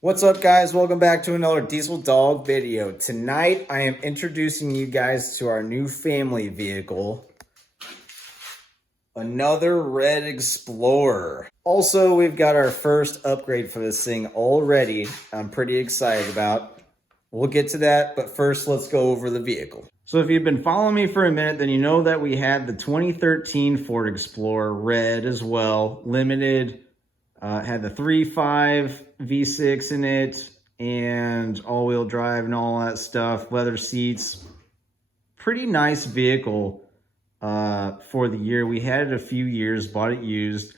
What's up, guys? Welcome back to another Diesel Dog video. Tonight I am introducing you guys to our new family vehicle, another Red Explorer. Also, we've got our first upgrade for this thing already. I'm pretty excited about. We'll get to that, but first let's go over the vehicle. So if you've been following me for a minute, then you know that we had the 2013 Ford Explorer Red as well, limited. Had the 3.5 V6 in it and all-wheel drive and all that stuff, leather seats. Pretty nice vehicle for the year. We had it a few years, bought it used,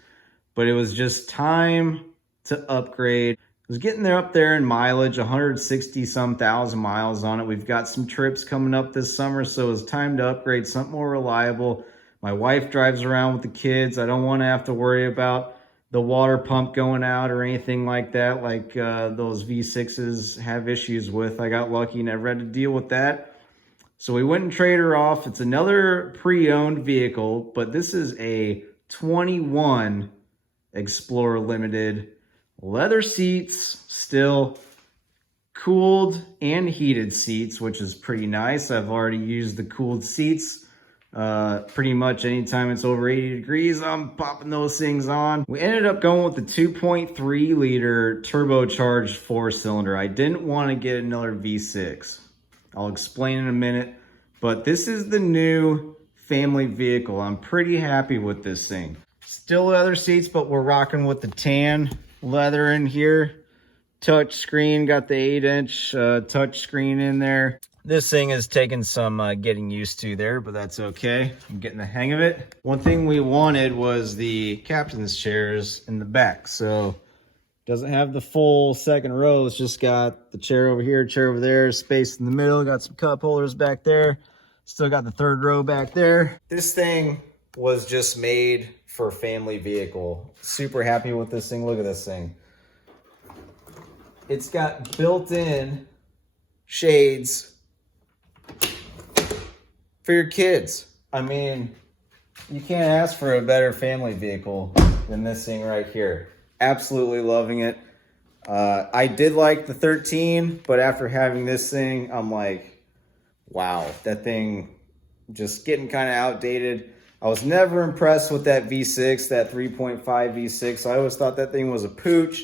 but it was just time to upgrade. It was getting there up there in mileage, 160 some thousand miles on it. We've got some trips coming up this summer, so it was time to upgrade something more reliable. My wife drives around with the kids. I don't want to have to worry about the water pump going out or anything like that, like those V6s have issues with. I got lucky, never had to deal with that. So we went and traded her off. It's another pre-owned vehicle, but this is a 21 Explorer Limited. Leather seats, still cooled and heated seats, which is pretty nice. I've already used the cooled seats. Pretty much anytime it's over 80 degrees, I'm popping those things on. We ended up going with the 2.3 liter turbocharged 4-cylinder. I didn't want to get another V6. I'll explain in a minute, but this is the new family vehicle. I'm pretty happy with this thing. Still leather seats, but we're rocking with the tan leather in here. Touch screen, got the 8-inch touch screen in there. This thing is taking some getting used to there, but that's okay. I'm getting the hang of it. One thing we wanted was the captain's chairs in the back. So it doesn't have the full second row. It's just got the chair over here, chair over there, space in the middle. Got some cup holders back there. Still got the third row back there. This thing was just made for a family vehicle. Super happy with this thing. Look at this thing. It's got built-in shades for your kids. I mean, you can't ask for a better family vehicle than this thing right here. Absolutely loving it. I did like the 13, but after having this thing, I'm like, wow, that thing just getting kind of outdated. I was never impressed with that V6, that 3.5 V6. I always thought that thing was a pooch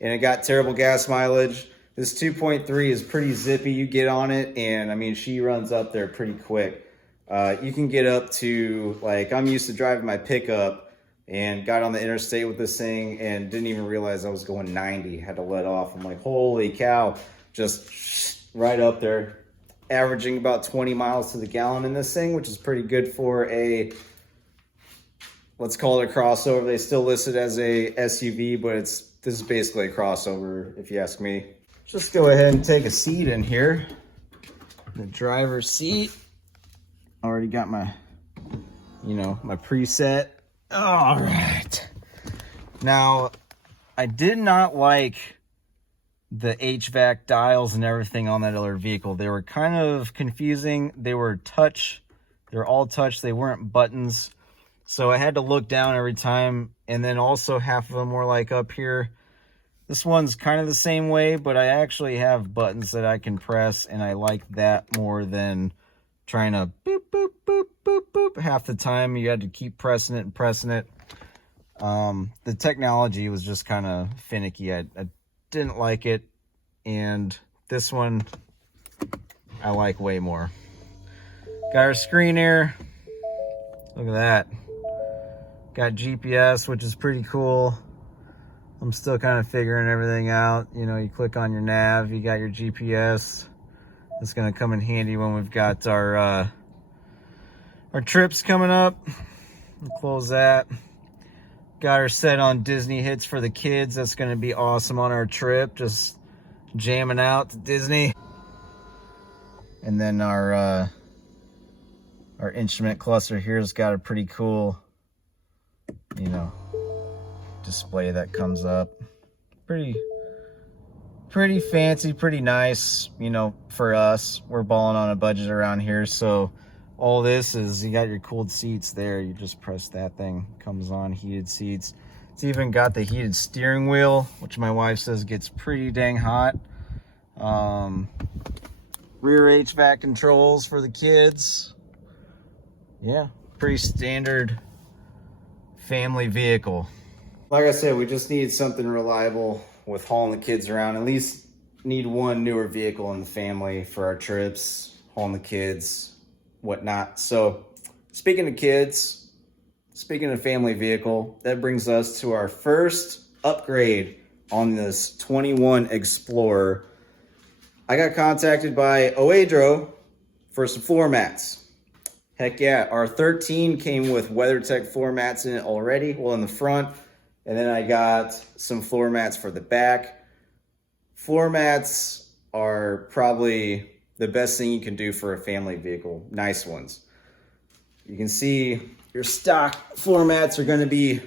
and it got terrible gas mileage. This 2.3 is pretty zippy. You get on it and I mean, she runs up there pretty quick. You can get up to, like, I'm used to driving my pickup and got on the interstate with this thing and didn't even realize I was going 90, had to let off. I'm like, holy cow, just right up there, averaging about 20 miles to the gallon in this thing, which is pretty good for a, let's call it a crossover. They still list it as a SUV, but this is basically a crossover if you ask me. Just go ahead and take a seat in here, the driver's seat. Already got my, my preset. All right. Now, I did not like the HVAC dials and everything on that other vehicle. They were kind of confusing. They were touch. They're all touch. They weren't buttons. So I had to look down every time. And then also half of them were like up here. This one's kind of the same way, but I actually have buttons that I can press. And I like that more than trying to boop, boop, boop, boop, boop. Half the time you had to keep pressing it and pressing it. The technology was just kind of finicky. I didn't like it. And this one I like way more. Got our screen here. Look at that. Got GPS, which is pretty cool. I'm still kind of figuring everything out. You click on your nav, you got your GPS. It's gonna come in handy when we've got our trips coming up. We'll close that. Got her set on Disney hits for the kids. That's gonna be awesome on our trip. Just jamming out to Disney. And then our instrument cluster here's got a pretty cool, display that comes up. Pretty fancy, pretty nice, for us. We're balling on a budget around here, so all this is, you got your cooled seats there. You just press that thing, comes on, heated seats. It's even got the heated steering wheel, which my wife says gets pretty dang hot. Rear HVAC controls for the kids. Yeah, pretty standard family vehicle. Like I said, we just need something reliable with hauling the kids around. At least need one newer vehicle in the family for our trips, hauling the kids, whatnot. So speaking of kids, speaking of family vehicle, that brings us to our first upgrade on this 21 Explorer. I got contacted by Oedro for some floor mats. Heck yeah, our 13 came with WeatherTech floor mats in it already, well in the front, and then I got some floor mats for the back. Floor mats are probably the best thing you can do for a family vehicle, nice ones. You can see your stock floor mats are gonna be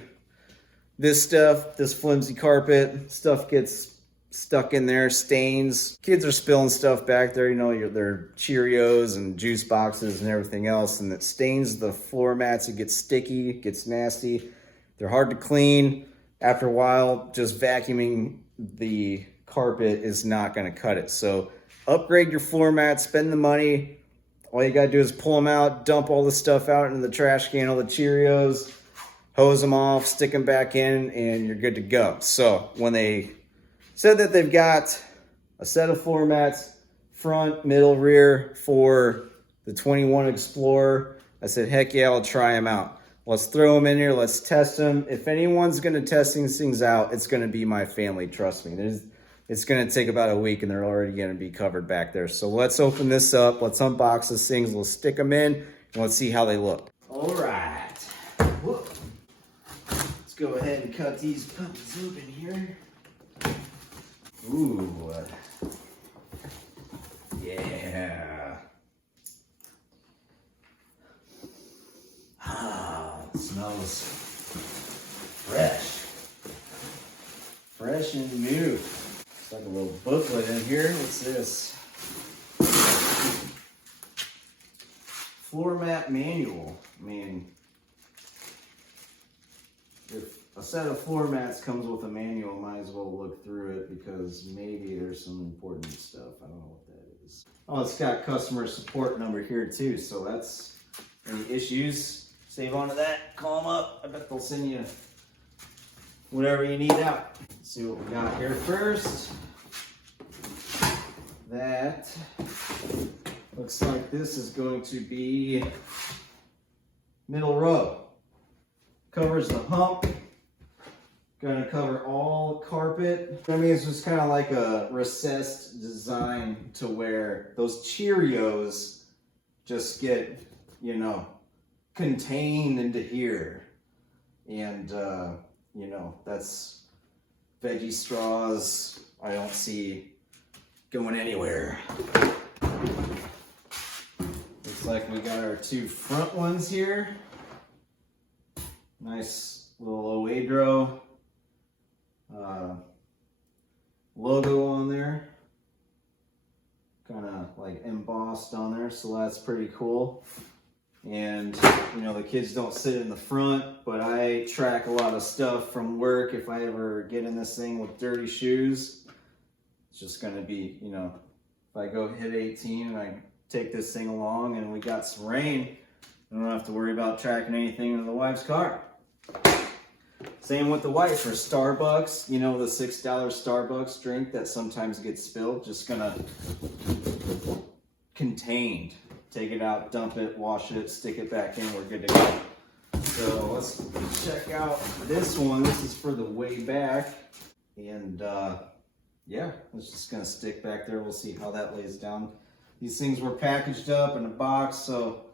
this stuff, this flimsy carpet, stuff gets stuck in there, stains. Kids are spilling stuff back there, you know, their Cheerios and juice boxes and everything else, and it stains the floor mats. It gets sticky, it gets nasty. They're hard to clean. After a while, just vacuuming the carpet is not gonna cut it. So upgrade your floor mats, spend the money. All you gotta do is pull them out, dump all the stuff out into the trash can, all the Cheerios, hose them off, stick them back in, and you're good to go. So when they said that they've got a set of floor mats, front, middle, rear, for the 21 Explorer, I said, heck yeah, I'll try them out. Let's throw them in here, let's test them. If anyone's gonna test these things out, it's gonna be my family, trust me. It's gonna take about a week and they're already gonna be covered back there. So let's open this up, let's unbox these things, let's stick them in, and let's see how they look. All right, whoa. Let's go ahead and cut these puppies open here. Ooh, yeah. Ah, it smells fresh. Fresh and new. It's like a little booklet in here. What's this? Floor mat manual. I mean, if a set of floor mats comes with a manual, might as well look through it because maybe there's some important stuff. I don't know what that is. Oh, it's got customer support number here too. So that's any issues, save onto that, call them up. I bet they'll send you whatever you need out. Let's see what we got here first. That looks like this is going to be middle row. Covers the hump. Gonna cover all carpet. I mean, it's just kind of like a recessed design to where those Cheerios just get, you know, contained into here. And, you know, that's veggie straws I don't see going anywhere. Looks like we got our two front ones here. Nice little Oedro logo on there, kind of like embossed on there, so that's pretty cool. And you know, the kids don't sit in the front, but I track a lot of stuff from work. If I ever get in this thing with dirty shoes, it's just going to be, you know, if I go hit 18 and I take this thing along and we got some rain, I don't have to worry about tracking anything in the wife's car. Same with the wife for Starbucks, you know, the $6 Starbucks drink that sometimes gets spilled, just gonna contained. Take it out, dump it, wash it, stick it back in, we're good to go. So let's check out this one. This is for the way back. And yeah, it's just gonna stick back there. We'll see how that lays down. These things were packaged up in a box, so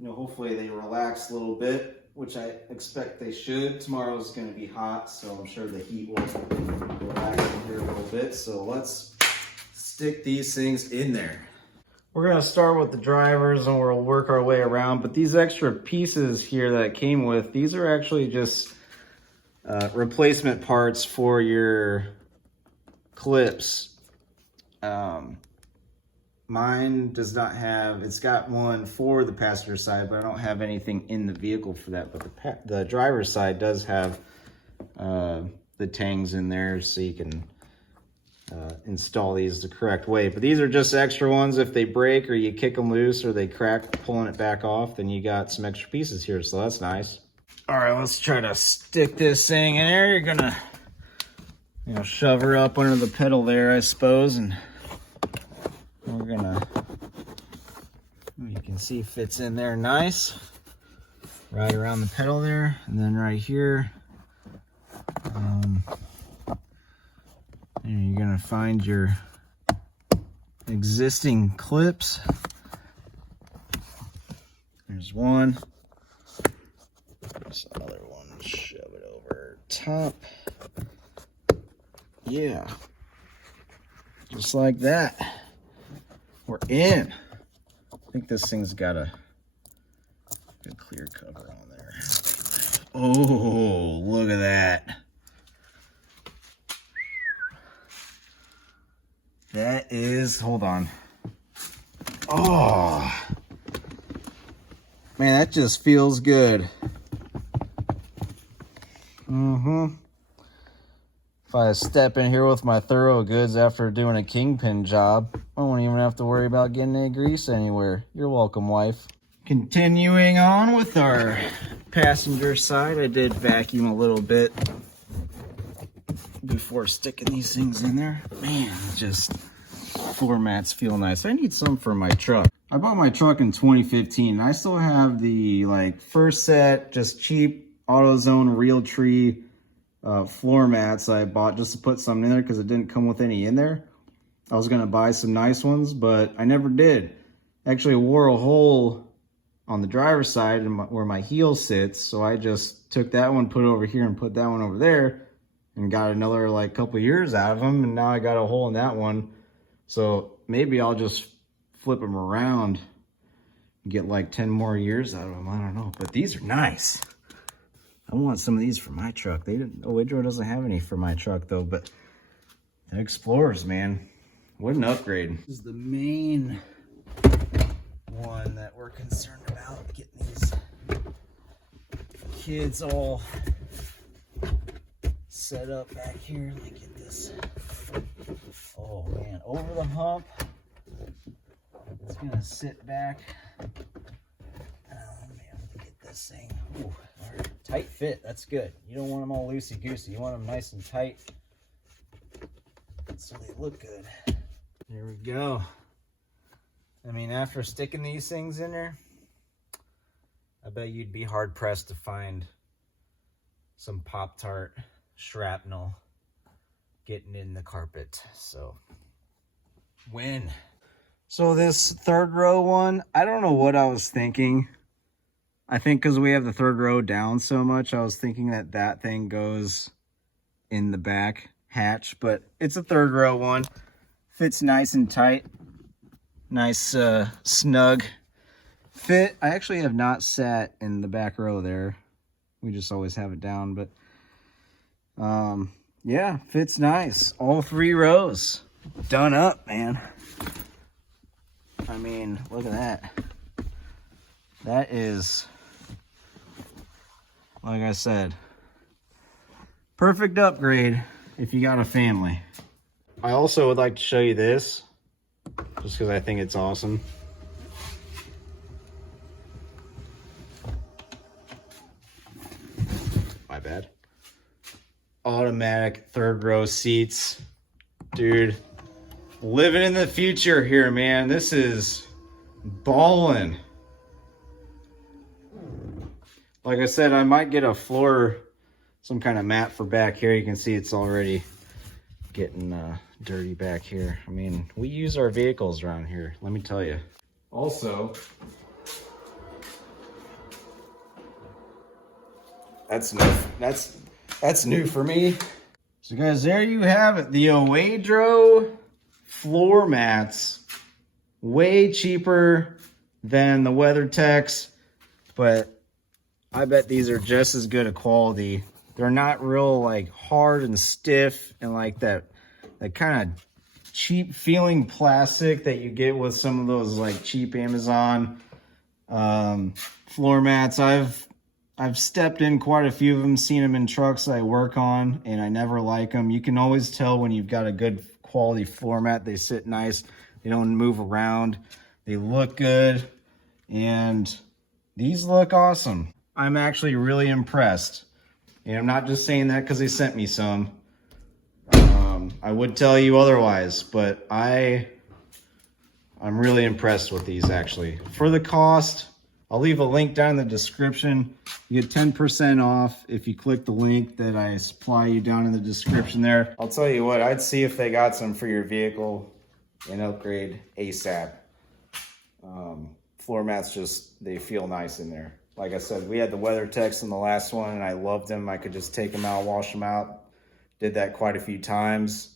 you know, hopefully they relax a little bit, which I expect they should. Tomorrow's gonna be hot, so I'm sure the heat will relax in here a little bit. So let's stick these things in there. We're gonna start with the drivers and we'll work our way around, but these extra pieces here that it came with, these are actually just replacement parts for your clips. Mine does not have, it's got one for the passenger side, but I don't have anything in the vehicle for that. But the driver's side does have the tangs in there so you can install these the correct way. But these are just extra ones. If they break or you kick them loose or they crack pulling it back off, then you got some extra pieces here, so that's nice. All right, let's try to stick this thing in there. You're gonna, shove her up under the pedal there, I suppose, and we're gonna, you can see fits in there nice. Right around the pedal there, and then right here, and you're gonna find your existing clips. There's one. There's another one. Shove it over top. Yeah. Just like that. We're in. I think this thing's got a good clear cover on there. Oh, look at that. That is, hold on. Oh, man, that just feels good. If I step in here with my thorough goods after doing a kingpin job, I won't even have to worry about getting any grease anywhere. You're welcome, wife. Continuing on with our passenger side, I did vacuum a little bit before sticking these things in there. Man, just floor mats feel nice. I need some for my truck. I bought my truck in 2015 and I still have the first set, just cheap AutoZone Realtree floor mats I bought just to put some in there because it didn't come with any in there. I was gonna buy some nice ones, but I never did. Actually wore a hole on the driver's side where my heel sits, so I just took that one, put it over here, and put that one over there, and got another couple years out of them, and now I got a hole in that one. So maybe I'll just flip them around and get 10 more years out of them. I don't know, but these are nice. I want some of these for my truck. Widro doesn't have any for my truck though, but the Explorers, man, what an upgrade. This is the main one that we're concerned about, getting these kids all set up back here. Let me get this. Oh man, over the hump. It's gonna sit back. Oh man, let me get this thing. Ooh, all right. Tight fit, that's good. You don't want them all loosey-goosey. You want them nice and tight so they look good. There we go. I mean, after sticking these things in there, I bet you'd be hard-pressed to find some Pop-Tart shrapnel getting in the carpet. So, win. So this third row one, I don't know what I was thinking. I think because we have the third row down so much, I was thinking that thing goes in the back hatch, but it's a third row one. Fits nice and tight. Nice snug fit. I actually have not sat in the back row there. We just always have it down, but yeah, fits nice. All 3 rows done up, man. I mean, look at that. That is, like I said, perfect upgrade if you got a family. I also would like to show you this, just because I think it's awesome. My bad. Automatic third row seats. Dude, living in the future here, man. This is ballin'. Like I said, I might get a floor, some kind of mat for back here. You can see it's already getting dirty back here. I mean, we use our vehicles around here, let me tell you. Also, that's new. That's new for me. So guys, there you have it. The Widro floor mats. Way cheaper than the WeatherTechs, but I bet these are just as good a quality. They're not real hard and stiff and that kind of cheap feeling plastic that you get with some of those cheap Amazon floor mats. I've I've stepped in quite a few of them, seen them in trucks that I work on, and I never like them. You can always tell when you've got a good quality floor mat. They sit nice. They don't move around. They look good. And these look awesome. I'm actually really impressed. And I'm not just saying that because they sent me some. I would tell you otherwise, but I'm really impressed with these actually. For the cost, I'll leave a link down in the description. You get 10% off if you click the link that I supply you down in the description there. I'll tell you what, I'd see if they got some for your vehicle and upgrade ASAP. Floor mats just, they feel nice in there. Like I said, we had the WeatherTechs in the last one and I loved them. I could just take them out, wash them out. Did that quite a few times.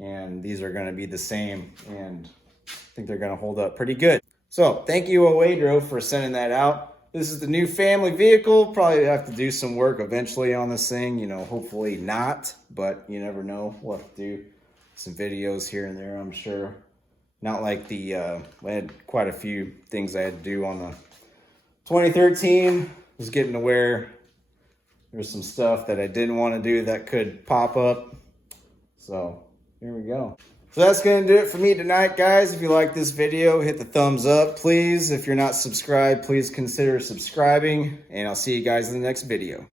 And these are gonna be the same. And I think they're gonna hold up pretty good. So thank you, Oedro, for sending that out. This is the new family vehicle. Probably have to do some work eventually on this thing. You know, hopefully not, but you never know. We'll have to do some videos here and there, I'm sure. Not like the, I had quite a few things I had to do on the 2013. Was getting to where there's some stuff that I didn't want to do that could pop up. So here we go. So that's going to do it for me tonight, guys. If you like this video, hit the thumbs up, please. If you're not subscribed, please consider subscribing. And I'll see you guys in the next video.